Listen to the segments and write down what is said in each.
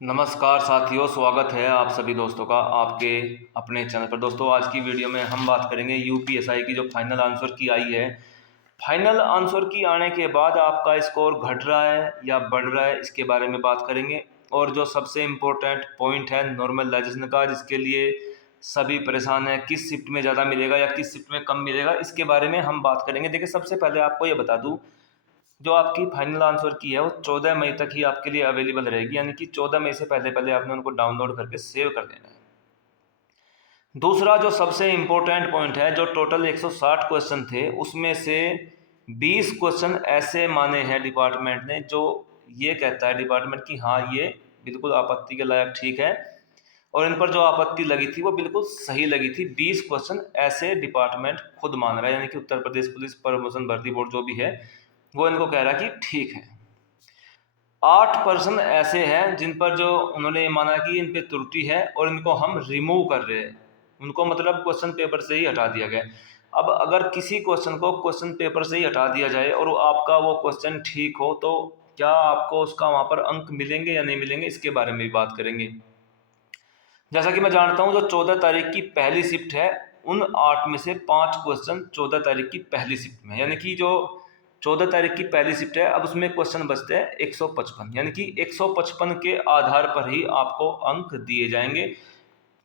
नमस्कार साथियों, स्वागत है आप सभी दोस्तों का आपके अपने चैनल पर। दोस्तों, आज की वीडियो में हम बात करेंगे यूपीएसआई की जो फाइनल आंसर की आई है। फाइनल आंसर की आने के बाद आपका स्कोर घट रहा है या बढ़ रहा है, इसके बारे में बात करेंगे। और जो सबसे इम्पोर्टेंट पॉइंट है नॉर्मलाइजेशन का, जिसके लिए सभी परेशान हैं, किस शिफ्ट में ज़्यादा मिलेगा या किस शिफ्ट में कम मिलेगा, इसके बारे में हम बात करेंगे। देखिए, सबसे पहले आपको ये बता दूँ, जो आपकी फाइनल आंसर की है वो 14 मई तक ही आपके लिए अवेलेबल रहेगी, यानी कि 14 मई से पहले पहले आपने उनको डाउनलोड करके सेव कर देना है। दूसरा जो सबसे इम्पोर्टेंट पॉइंट है, जो टोटल 160 क्वेश्चन थे उसमें से 20 क्वेश्चन ऐसे माने हैं डिपार्टमेंट ने, जो ये कहता है डिपार्टमेंट कि हाँ, ये बिल्कुल आपत्ति के लायक ठीक है, और इन पर जो आपत्ति लगी थी वो बिल्कुल सही लगी थी। 20 क्वेश्चन ऐसे डिपार्टमेंट खुद मान रहा है, यानी कि उत्तर प्रदेश पुलिस प्रमोशन भर्ती बोर्ड जो भी है वो इनको कह रहा है कि ठीक है। 8% ऐसे हैं जिन पर जो उन्होंने ये माना कि इन पे त्रुटि है और इनको हम रिमूव कर रहे हैं, उनको मतलब क्वेश्चन पेपर से ही हटा दिया गया। अब अगर किसी क्वेश्चन को क्वेश्चन पेपर से ही हटा दिया जाए और आपका वो क्वेश्चन ठीक हो, तो क्या आपको उसका वहाँ पर अंक मिलेंगे या नहीं मिलेंगे, इसके बारे में भी बात करेंगे। जैसा कि मैं जानता हूँ, जो 14 तारीख की पहली शिफ्ट है, उन 8 में से 5 क्वेश्चन 14 तारीख की पहली शिफ्ट में, यानी कि जो 14 तारीख की पहली शिफ्ट है, अब उसमें क्वेश्चन बचते हैं 155, यानी कि 155 के आधार पर ही आपको अंक दिए जाएंगे।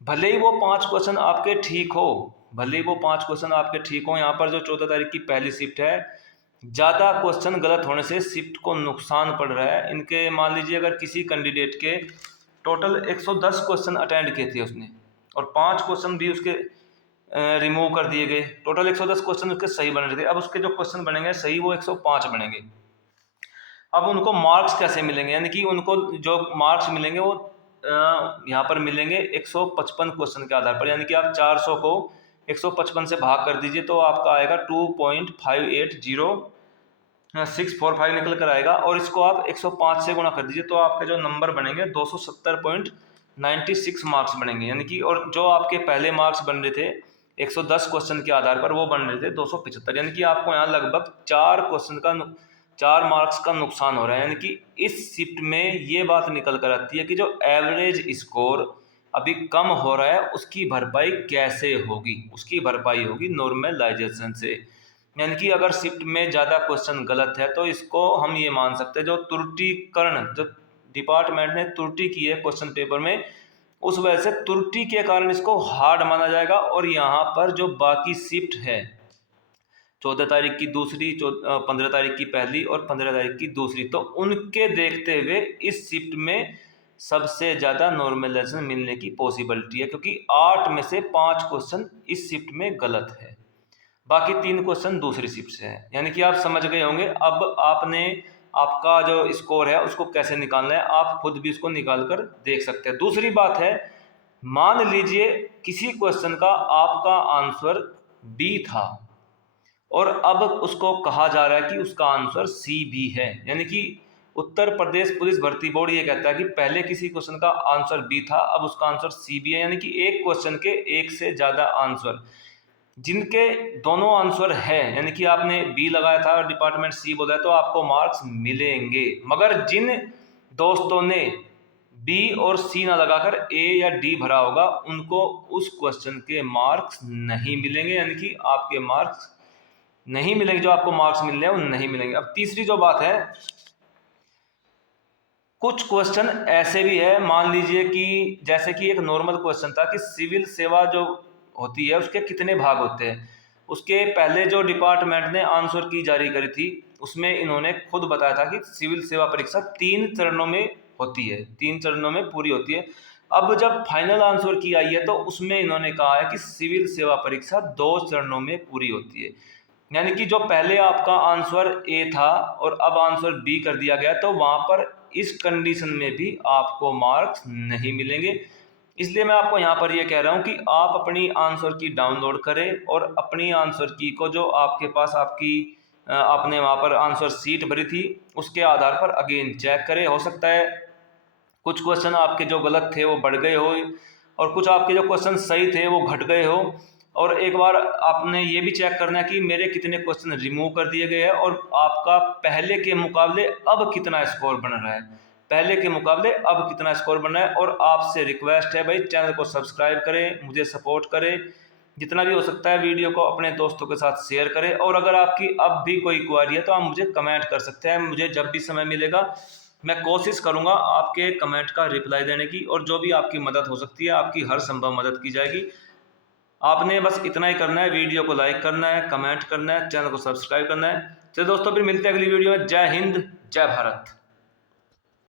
भले ही वो 5 क्वेश्चन आपके ठीक हो, भले ही वो 5 क्वेश्चन आपके ठीक हो। यहाँ पर जो 14 तारीख की पहली शिफ्ट है, ज़्यादा क्वेश्चन गलत होने से शिफ्ट को नुकसान पड़ रहा है। इनके मान लीजिए अगर किसी कैंडिडेट के टोटल 110 क्वेश्चन अटेंड किए थे उसने, और 5 क्वेश्चन भी उसके रिमूव कर दिए गए, टोटल 110 क्वेश्चन उसके सही बन रहे थे। अब उसके जो क्वेश्चन बनेंगे सही, वो 105 बनेंगे। अब उनको मार्क्स कैसे मिलेंगे, यानी कि उनको जो मार्क्स मिलेंगे वो यहाँ पर मिलेंगे 155 क्वेश्चन के आधार पर, यानी कि आप 400 को 155 से भाग कर दीजिए तो आपका आएगा 2.580 645 निकल कर आएगा, और इसको आप 105 से गुणा कर दीजिए तो आपके जो नंबर बनेंगे 270.96 मार्क्स बनेंगे, यानी कि और जो आपके पहले मार्क्स बन रहे थे 110 क्वेश्चन के आधार पर, वो बन रहे थे 275, यानी कि आपको यहाँ लगभग 4 मार्क्स का नुकसान हो रहा है। यानी कि इस शिफ्ट में ये बात निकल कर आती है कि जो एवरेज स्कोर अभी कम हो रहा है उसकी भरपाई कैसे होगी, उसकी भरपाई होगी नॉर्मलाइजेशन से। यानी कि अगर शिफ्ट में ज़्यादा क्वेश्चन गलत है तो इसको हम ये मान सकते हैं, जो त्रुटिकरण, जो डिपार्टमेंट ने त्रुटि की है क्वेश्चन पेपर में, उस वजह से त्रुटि के कारण इसको हार्ड माना जाएगा। और यहाँ पर जो बाकी शिफ्ट है, 14 तारीख की दूसरी, 15 तारीख की पहली और 15 तारीख की दूसरी, तो उनके देखते हुए इस शिफ्ट में सबसे ज़्यादा नॉर्मलाइजेशन मिलने की पॉसिबिलिटी है, क्योंकि 8 में से 5 क्वेश्चन इस शिफ्ट में गलत है, बाकी 3 क्वेश्चन दूसरी शिफ्ट से हैं। यानी कि आप समझ गए होंगे। अब आपने आपका जो स्कोर है उसको कैसे निकालना है, आप खुद भी उसको निकाल कर देख सकते हैं। दूसरी बात है, मान लीजिए किसी क्वेश्चन का आपका आंसर बी था और अब उसको कहा जा रहा है कि उसका आंसर सी भी है, यानी कि उत्तर प्रदेश पुलिस भर्ती बोर्ड ये कहता है कि पहले किसी क्वेश्चन का आंसर बी था, अब उसका आंसर सी भी है, यानी कि एक क्वेश्चन के एक से ज़्यादा आंसर, जिनके दोनों आंसर है, यानी कि आपने बी लगाया था और डिपार्टमेंट सी बोला है, तो आपको मार्क्स मिलेंगे। मगर जिन दोस्तों ने बी और सी ना लगाकर ए या डी भरा होगा, उनको उस क्वेश्चन के मार्क्स नहीं मिलेंगे, यानी कि आपके मार्क्स नहीं मिलेंगे, जो आपको मार्क्स मिल रहे हैं वो नहीं मिलेंगे। अब तीसरी जो बात है, कुछ क्वेश्चन ऐसे भी है, मान लीजिए कि जैसे कि एक नॉर्मल क्वेश्चन था कि सिविल सेवा जो होती है उसके कितने भाग होते हैं। उसके पहले जो डिपार्टमेंट ने आंसर की जारी करी थी, उसमें इन्होंने खुद बताया था कि सिविल सेवा परीक्षा 3 चरणों में होती है, 3 चरणों में पूरी होती है। अब जब फाइनल आंसर की आई है तो उसमें इन्होंने कहा है कि सिविल सेवा परीक्षा 2 चरणों में पूरी होती है, यानी कि जो पहले आपका आंसर ए था और अब आंसर बी कर दिया गया, तो वहाँ पर इस कंडीशन में भी आपको मार्क्स नहीं मिलेंगे। इसलिए मैं आपको यहाँ पर ये कह रहा हूँ कि आप अपनी आंसर की डाउनलोड करें और अपनी आंसर की को जो आपके पास आपने वहाँ पर आंसर सीट भरी थी उसके आधार पर अगेन चेक करें। हो सकता है कुछ क्वेश्चन आपके जो गलत थे वो बढ़ गए हो, और कुछ आपके जो क्वेश्चन सही थे वो घट गए हो। और एक बार आपने ये भी चेक करना है कि मेरे कितने क्वेश्चन रिमूव कर दिए गए हैं और आपका पहले के मुकाबले अब कितना स्कोर बन रहा है। पहले के मुकाबले अब कितना स्कोर बना है। और आपसे रिक्वेस्ट है भाई, चैनल को सब्सक्राइब करें, मुझे सपोर्ट करें, जितना भी हो सकता है वीडियो को अपने दोस्तों के साथ शेयर करें। और अगर आपकी अब भी कोई क्वेरी है तो आप मुझे कमेंट कर सकते हैं। मुझे जब भी समय मिलेगा मैं कोशिश करूंगा आपके कमेंट का रिप्लाई देने की, और जो भी आपकी मदद हो सकती है आपकी हर संभव मदद की जाएगी। आपने बस इतना ही करना है, वीडियो को लाइक करना है, कमेंट करना है, चैनल को सब्सक्राइब करना है। चलिए दोस्तों, फिर मिलते हैं अगली वीडियो में। जय हिंद, जय भारत।